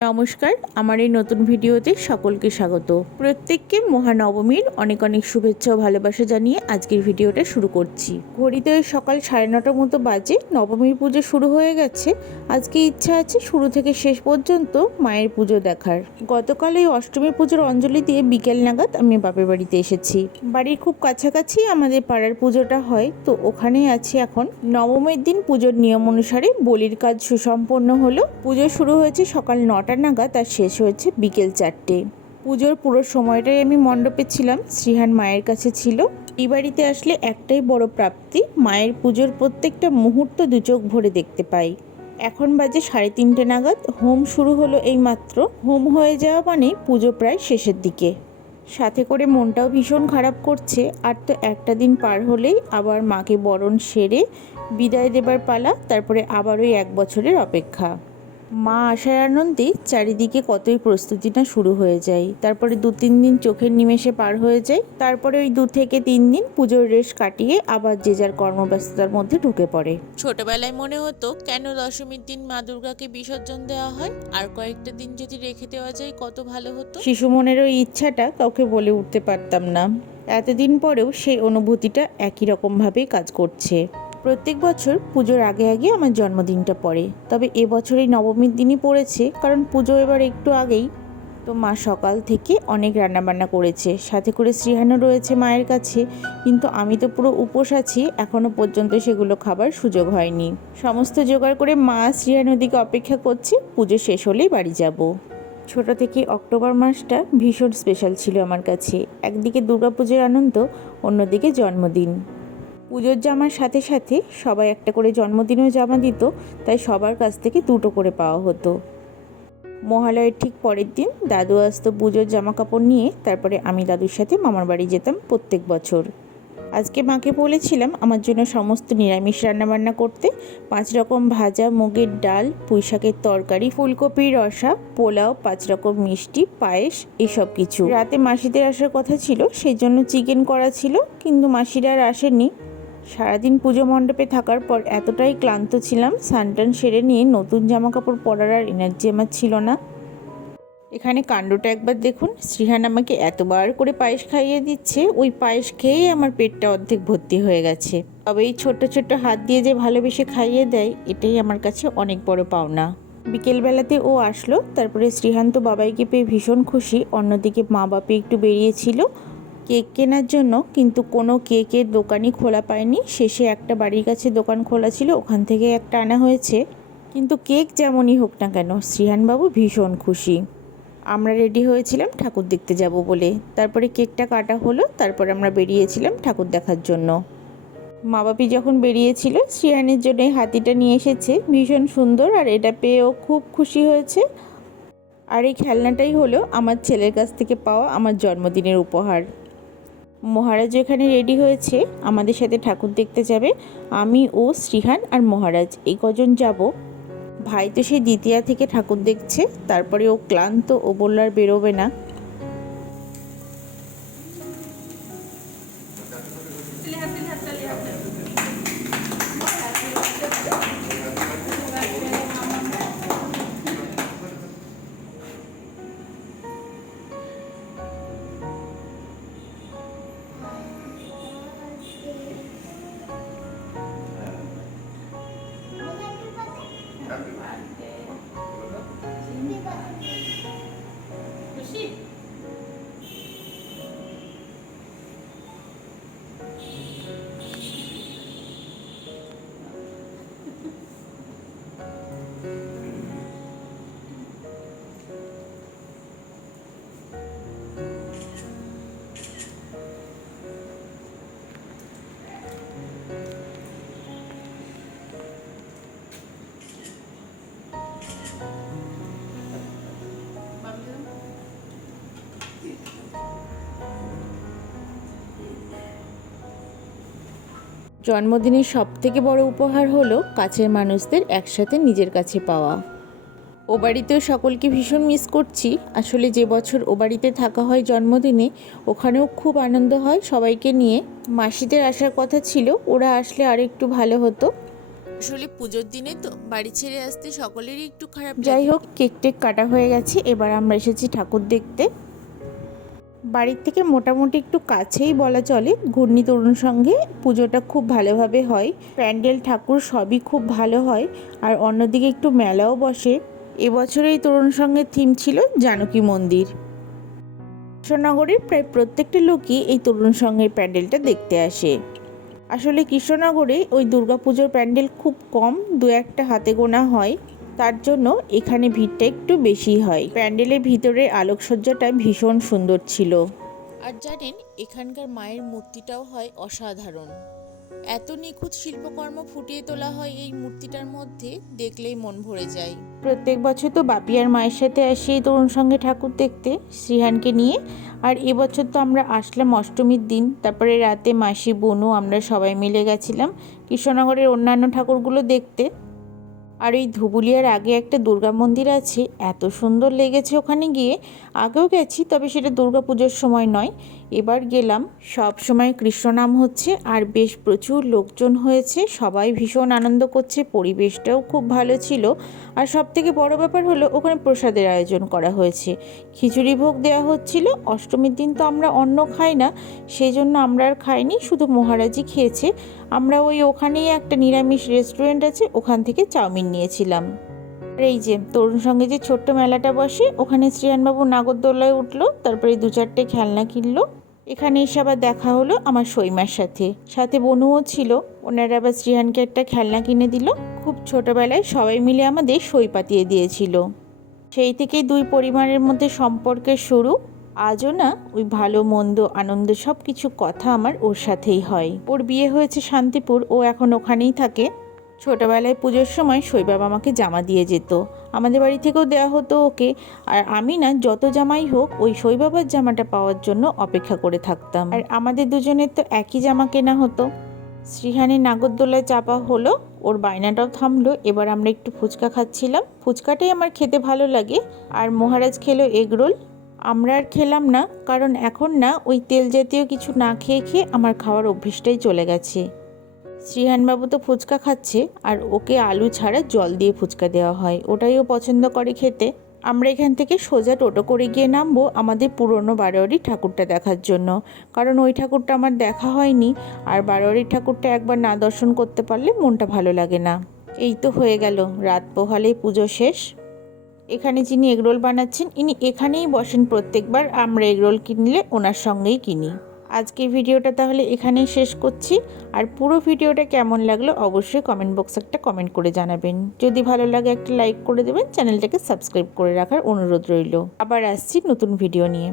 নমস্কার, আমার এই নতুন ভিডিওতে সকলকে স্বাগত। প্রত্যেককে মহানবমীর অনেক অনেক শুভেচ্ছা ও ভালোবাসা জানিয়ে আজকের ভিডিওটা শুরু করছি। ঘড়িতে সকাল সাড়ে নটার মতো বাজে, নবমীর পুজো শুরু হয়ে গেছে। আজকে ইচ্ছা আছে শুরু থেকে শেষ পর্যন্ত মায়ের পুজো দেখার। গতকাল এই অষ্টমীর পুজোর অঞ্জলি দিয়ে বিকেল নাগাদ আমি বাপের বাড়িতে এসেছি। বাড়ির খুব কাছাকাছি আমাদের পাড়ার পুজোটা হয়, তো ওখানেই আছি এখন। নবমীর দিন পুজোর নিয়ম অনুসারে বলির কাজ সুসম্পন্ন হলো। পুজো শুরু হয়েছে সকাল নটা নাগাদ আর শেষ হয়েছে বিকেল চারটে। পুজোর পুরো সময়টাই আমি মণ্ডপে ছিলাম। শ্রীহান মায়ের কাছে ছিল। এই বাড়িতে আসলে একটাই বড় প্রাপ্তি, মায়ের পুজোর প্রত্যেকটা মুহূর্ত দু চোখ ভরে দেখতে পাই। এখন বাজে সাড়ে তিনটে নাগাদ, হোম শুরু হলো এই মাত্র হোম হয়ে যাওয়া মানে পুজো প্রায় শেষের দিকে। সাথে করে মনটাও ভীষণ খারাপ করছে। আর তো একটা দিন পার হলেই আবার মাকে বরণ সেরে বিদায় দেবার পালা, তারপরে আবার ওই এক বছরের অপেক্ষা। মা আসার আনন্দে চারিদিকে কতই প্রস্তুতি না শুরু হয়ে যায়। তারপরে দু তিন দিন চোখের নিমেষে পার হয়ে যায়। তারপরে ওই দু থেকে তিন দিন পুজোর রেশ কাটিয়ে আবার যে যার কর্মব্যস্ততার মধ্যে ঢুকে পড়ে। ছোটবেলায় মনে হতো কেন দশমীর দিন মা দুর্গাকে বিসর্জন দেওয়া হয়? আর কয়েকটা দিন যদি রেখে দেওয়া যায় কত ভালো হতো? শিশু মনের ওই ইচ্ছাটা কাউকে বলে উঠতে পারতাম না। এতদিন পরেও সেই অনুভূতিটা একই রকমভাবেই কাজ করছে। প্রত্যেক বছর পুজোর আগে আগে আমার জন্মদিনটা পড়ে। তবে এবছর এই নবমীর দিনই পড়েছে, কারণ পুজো এবার একটু আগেই। তো মা সকাল থেকে অনেক রান্নাবান্না করেছে, সাথে করে শ্রীহানও রয়েছে মায়ের কাছে। কিন্তু আমি তো পুরো উপোস আছি এখনও পর্যন্ত সেগুলো খাবার সুযোগ হয়নি। সমস্ত জোগাড় করে মা শ্রীহান ওদিকে অপেক্ষা করছে, পুজো শেষ হলেই বাড়ি যাব। ছোট থেকে অক্টোবর মাসটা ভীষণ স্পেশাল ছিল আমার কাছে। একদিকে দুর্গাপুজোর আনন্দ, অন্যদিকে জন্মদিন। পুজোর জামার সাথে সাথে সবাই একটা করে জন্মদিনেও জামা দিত, তাই সবার কাছ থেকে দুটো করে পাওয়া হতো। মহালয়ের ঠিক পরের দিন দাদু আসতো পুজোর জামা কাপড় নিয়ে, তারপরে আমি দাদুর সাথে মামার বাড়ি যেতাম প্রত্যেক বছর। আজকে মাকে বলেছিলাম আমার জন্য সমস্ত নিরামিষ রান্নাবান্না করতে। পাঁচ রকম ভাজা, মুগের ডাল পুঁই শাকের তরকারি, ফুলকপির রসা, পোলাও, পাঁচ রকম মিষ্টি, পায়েস, এসব কিছু। রাতে মাসিদের আসার কথা ছিল সেই জন্য চিকেন করা ছিল, কিন্তু মাসিরা আর আসেনি সারাদিন পুজো মণ্ডপে থাকার পর এতটাই ক্লান্ত ছিলাম, সানটান সেরে নিয়ে নতুন জামা কাপড় পরার আর এনার্জি আমার ছিল না। এখানে কাণ্ডটা একবার দেখুন, শ্রীহান আমাকে এতবার করে পায়েস খাইয়ে দিচ্ছে, ওই পায়েস খেয়েই আমার পেটটা অর্ধেক ভর্তি হয়ে গেছে। তবে এই ছোট্ট ছোট্ট হাত দিয়ে যে ভালোবেসে খাইয়ে দেয়, এটাই আমার কাছে অনেক বড় পাওনা। বিকেলবেলাতে ও আসলো, তারপরে শ্রীহান্ত বাবাইকে পেয়ে ভীষণ খুশি, অন্যদিকে মা বাপে একটু বেরিয়েছিল কেক কেনার জন্য, কিন্তু কোনো কেকের দোকানই খোলা পায়নি। শেষে একটা বাড়ির কাছে দোকান খোলা ছিল, ওখান থেকে একটা আনা হয়েছে। কিন্তু কেক যেমনই হোক না কেন, শ্রীহানবাবু ভীষণ খুশি। আমরা রেডি হয়েছিলাম ঠাকুর দেখতে যাব বলে। তারপরে কেকটা কাটা হলো, তারপর আমরা বেরিয়েছিলাম ঠাকুর দেখার জন্য। মা বাপি যখন বেরিয়েছিল শ্রিয়ানের জন্য এই হাতিটা নিয়ে এসেছে। ভীষণ সুন্দর, আর এটা পেয়েও খুব খুশি হয়েছে। আর এই খেলনাটাই হলো আমার ছেলের কাছ থেকে পাওয়া আমার জন্মদিনের উপহার। মহারাজ এখানে রেডি হয়েছে। আমাদের সাথে ঠাকুর দেখতে যাবে। আমি ও শ্রীহান আর মহারাজ, এই কজন যাব। ভাই তো সেই দ্বিতীয়া থেকে ঠাকুর দেখছে, তারপরে ও ক্লান্ত ও বললার বেরোবে না। し জন্মদিনের সব থেকে বড় উপহার হলো কাছের মানুষদের একসাথে নিজের কাছে পাওয়া। ও বাড়িতেও সকলকে ভীষণ মিস করছি। আসলে যে বছর ও বাড়িতে থাকা হয় জন্মদিনে ওখানেও খুব আনন্দ হয় সবাইকে নিয়ে। মাসিদের আসার কথা ছিল ওরা আসলে আর একটু ভালো হতো। আসলে পুজোর দিনে তো বাড়ি ছেড়ে আসতে সকলেরই একটু খারাপ যাই হোক কেক টেক কাটা হয়ে গেছে এবার আমরা এসেছি ঠাকুর দেখতে। বাড়ির থেকে মোটামুটি একটু কাছেই বলা চলে, ঘূর্ণি তরুণ সঙ্গে পুজোটা খুব ভালোভাবে হয়। প্যান্ডেল, ঠাকুর সবই খুব ভালো হয়। আর অন্যদিকে একটু মেলাও বসে। এবছর এই তরুণ সঙ্গের থিম ছিল জানকী মন্দির। কৃষ্ণনগরের প্রায় প্রত্যেকটা লোকই এই তরুণ সঙ্গের প্যান্ডেলটা দেখতে আসে। আসলে কৃষ্ণনগরে ওই দুর্গাপুজোর প্যান্ডেল খুব কম, দু একটা হাতে গোনা হয়। তার জন্য এখানে ভিড়টা একটু বেশি হয়। প্যান্ডেলের ভিতরে আলোকসজ্জাটা ভীষণ সুন্দর ছিল। আর জানেন এখানকার মায়ের মূর্তিটাও হয় অসাধারণ। এত নিখুঁত শিল্পকর্ম ফুটিয়ে তোলা হয় এই মূর্তিটার মধ্যে দেখলেই মন ভরে যায়। প্রত্যেক বছর তো বাপিয়ার মায়ের সাথে আসি এই তরুণ সঙ্গে ঠাকুর দেখতে শ্রীহানকে নিয়ে। আর এবছর তো আমরা আসলাম অষ্টমীর দিন তারপরে রাতে মাসি বনু আমরা সবাই মিলে গেছিলাম। কৃষ্ণনগরের অন্যান্য ঠাকুরগুলো দেখতে। আর এই ধুবুলিয়ার আগে একটা দুর্গা মন্দির আছে, এত সুন্দর লেগেছে ওখানে গিয়ে। আগেও গেছি, তবে সেটা দুর্গা পুজোর সময় নয়। এবার গেলাম, সব সময় কৃষ্ণ নাম হচ্ছে, আর বেশ প্রচুর লোকজন হয়েছে, সবাই ভীষণ আনন্দ করছে, পরিবেশটাও খুব ভালো ছিল। আর সব থেকে বড় ব্যাপার হলো, ওখানে প্রসাদের আয়োজন করা হয়েছে। খিচুড়ি ভোগ দেওয়া হচ্ছিল, অষ্টমীর দিন তো আমরা অন্ন খাই না সেই জন্য আমরা আর খাইনি, শুধু মহারাজই খেয়েছে। আমরা ওই ওখানেই একটা নিরামিষ রেস্টুরেন্ট আছে, ওখান থেকে চাউমিন নিয়েছিলাম। আর এই যে তরুণ সঙ্গে যে ছোট্ট মেলাটা বসে, ওখানে শ্রীয়ানবাবু নাগরদোলায় উঠল, তারপরে দু চারটে খেলনা কিনলো। এখানে এসে আবার দেখা হলো আমার সৈমার সাথে। সাথে বনুও ছিল। ওনারা আবার শ্রীহানকে একটা খেলনা কিনে দিল। খুব ছোটবেলায় সবাই মিলে আমাদের সই পাতিয়ে দিয়েছিল। সেই থেকেই দুই পরিবারের মধ্যে সম্পর্কের শুরু। আজও না ওই ভালো, মন্দ, আনন্দ সব কিছু কথা আমার ওর সাথেই হয়। ওর বিয়ে হয়েছে শান্তিপুর, ও এখন ওখানেই থাকে। ছোটবেলায় পুজোর সময় শৈবাব আমাকে জামা দিয়ে যেত। আমাদের বাড়ি থেকেও দেওয়া হতো ওকে। আর আমি না, যত জামাই হোক, ওই শৈবাবার জামাটা পাওয়ার জন্য অপেক্ষা করে থাকতাম। আর আমাদের দুজনের তো একই জামা কেনা হতো। শ্রীহানের নাগরদোলায় চাপা হলো, ওর বায়নাটাও থামলো, এবার আমরা একটু ফুচকা খাচ্ছিলাম। ফুচকাটাই আমার খেতে ভালো লাগে। আর মহারাজ খেলো এগরোল আমরা আর খেলাম না, কারণ এখন না, ওই তেল জাতীয় কিছু না খেয়ে খেয়ে আমার খাওয়ার অভ্যেসটাই চলে গেছে। শ্রীহানবাবু তো ফুচকা খাচ্ছে, আর ওকে আলু ছাড়া জল দিয়ে ফুচকা দেওয়া হয়। ওটাই ও পছন্দ করে খেতে। আমরা এখান থেকে সোজা টোটো করে গিয়ে নামবো আমাদের পুরনো বারোয়ারি ঠাকুরটা দেখার জন্য। কারণ ওই ঠাকুরটা আমার দেখা হয়নি, আর বারোয়ারি ঠাকুরটা একবার না দর্শন করতে পারলে মনটা ভালো লাগে না। এই তো হয়ে গেল, রাত পোহালেই পুজো শেষ। এখানে যিনি এগরোল বানাচ্ছেন, ইনি এখানেই বসেন প্রত্যেকবার, আমরা এগরোল কিনলে ওনার সঙ্গেই কিনি। আজকের ভিডিওটা তাহলে এখানেই শেষ করছি। আর পুরো ভিডিওটা কেমন লাগল অবশ্যই কমেন্ট বক্সে একটা কমেন্ট করে জানাবেন। যদি ভালো লাগে একটা লাইক করে দেবেন চ্যানেলটাকে সাবস্ক্রাইব করে রাখার অনুরোধ রইল। আবার আসছি নতুন ভিডিও নিয়ে।